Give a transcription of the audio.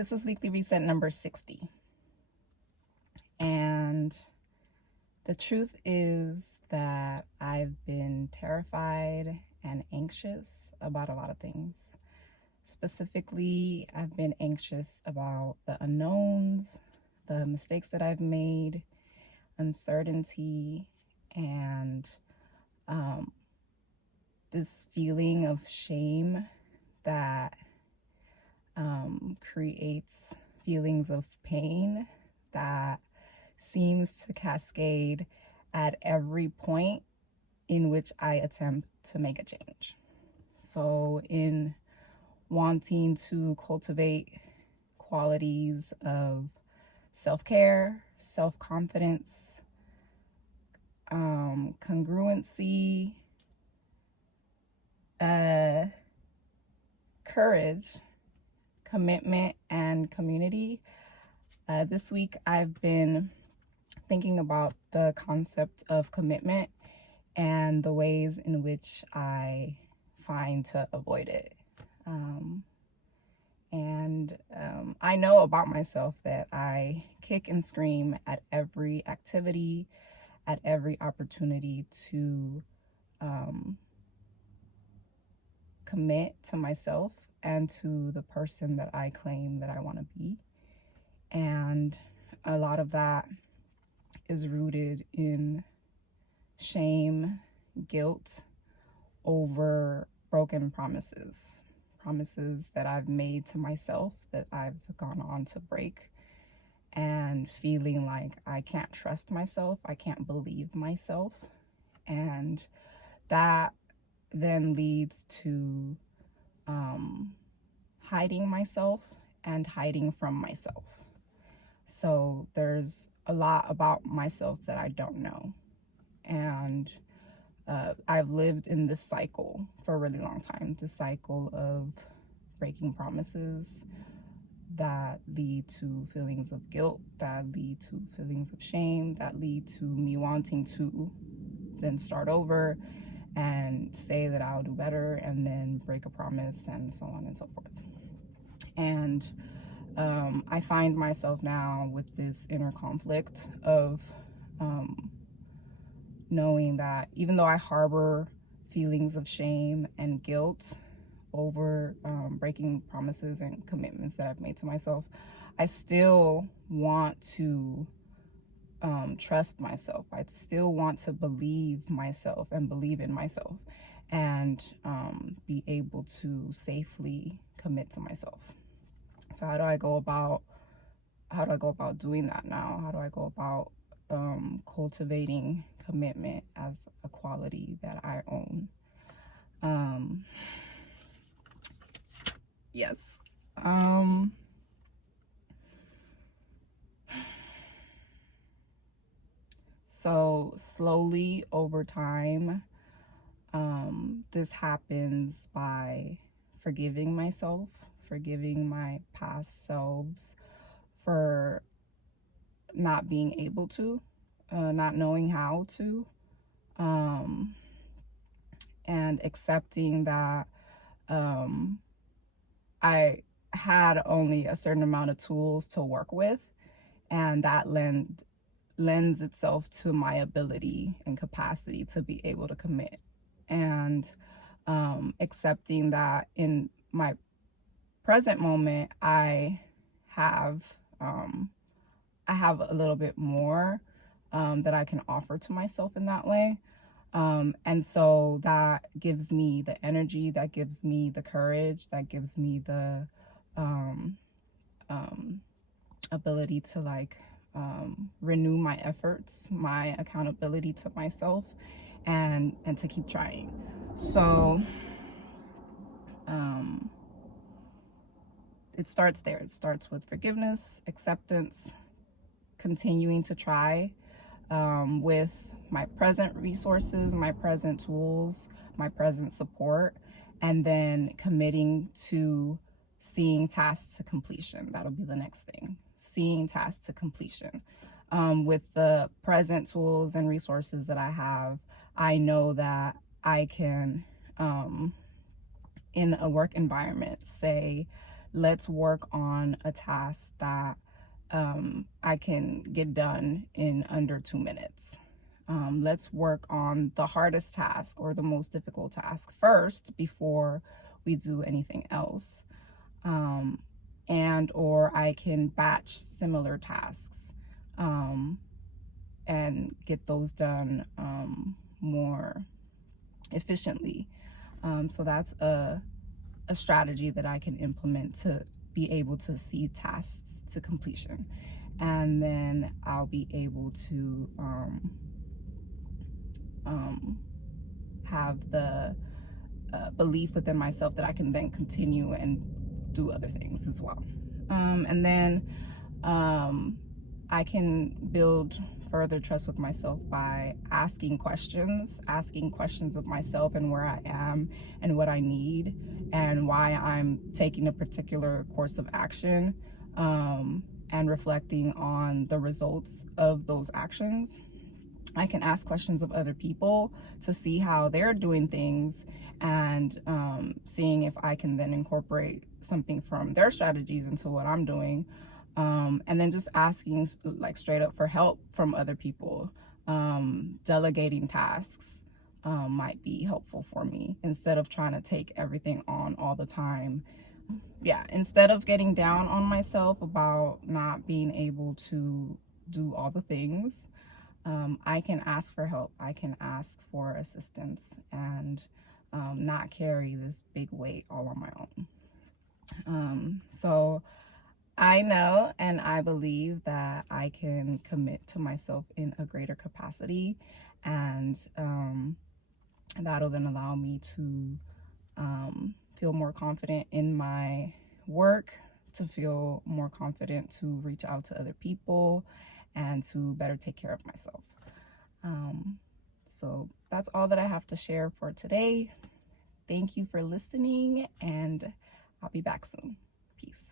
This is Weekly Reset number 60. And the truth is that I've been terrified and anxious about a lot of things. Specifically, I've been anxious about the unknowns, the mistakes that I've made, uncertainty, and this feeling of shame that creates feelings of pain that seems to cascade at every point in which I attempt to make a change. So in wanting to cultivate qualities of self-care, self-confidence, congruency, courage, commitment, and community. This week I've been thinking about the concept of commitment and the ways in which I find to avoid it. I know about myself that I kick and scream at every activity, at every opportunity to commit to myself and to the person that I claim that I want to be. And a lot of that is rooted in shame, guilt over broken promises that I've made to myself that I've gone on to break, and feeling like I can't trust myself, I can't believe myself. And that then leads to hiding myself and hiding from myself. So there's a lot about myself that I don't know. And I've lived in this cycle for a really long time, this cycle of breaking promises that lead to feelings of guilt, that lead to feelings of shame, that lead to me wanting to then start over and say that I'll do better and then break a promise, and so on and so forth. And I find myself now with this inner conflict of knowing that even though I harbor feelings of shame and guilt over breaking promises and commitments that I've made to myself, I still want to trust myself. I still want to believe myself and believe in myself, and be able to safely commit to myself. So how do I go about doing that now? How do I go about cultivating commitment as a quality that I own? Yes. So slowly over time, this happens by forgiving myself, forgiving my past selves for not being able to, not knowing how to, and accepting that I had only a certain amount of tools to work with, and that lends itself to my ability and capacity to be able to commit. And accepting that in my present moment, I have a little bit more that I can offer to myself in that way. And so that gives me the energy, that gives me the courage, that gives me the ability to renew my efforts, my accountability to myself, and to keep trying. So it starts there. It starts with forgiveness, acceptance, continuing to try with my present resources, my present tools, my present support, and then committing to seeing tasks to completion. That'll be the next thing. Seeing tasks to completion. With the present tools and resources that I have, I know that I can, in a work environment, say let's work on a task that I can get done in under 2 minutes. Let's work on the hardest task or the most difficult task first before we do anything else. And or I can batch similar tasks and get those done more efficiently. So that's a strategy that I can implement to be able to see tasks to completion. And then I'll be able to have the belief within myself that I can then continue and do other things as well. And then I can build further trust with myself by asking questions of myself and where I am and what I need and why I'm taking a particular course of action, and reflecting on the results of those actions. I can ask questions of other people to see how they're doing things, and seeing if I can then incorporate something from their strategies into what I'm doing. And then just asking like straight up for help from other people. Delegating tasks might be helpful for me instead of trying to take everything on all the time. Yeah, instead of getting down on myself about not being able to do all the things, I can ask for help. I can ask for assistance and not carry this big weight all on my own. So I know and I believe that I can commit to myself in a greater capacity, and that'll then allow me to feel more confident in my work, to feel more confident to reach out to other people, and to better take care of myself. So that's all that I have to share for today. Thank you for listening, and I'll be back soon. Peace.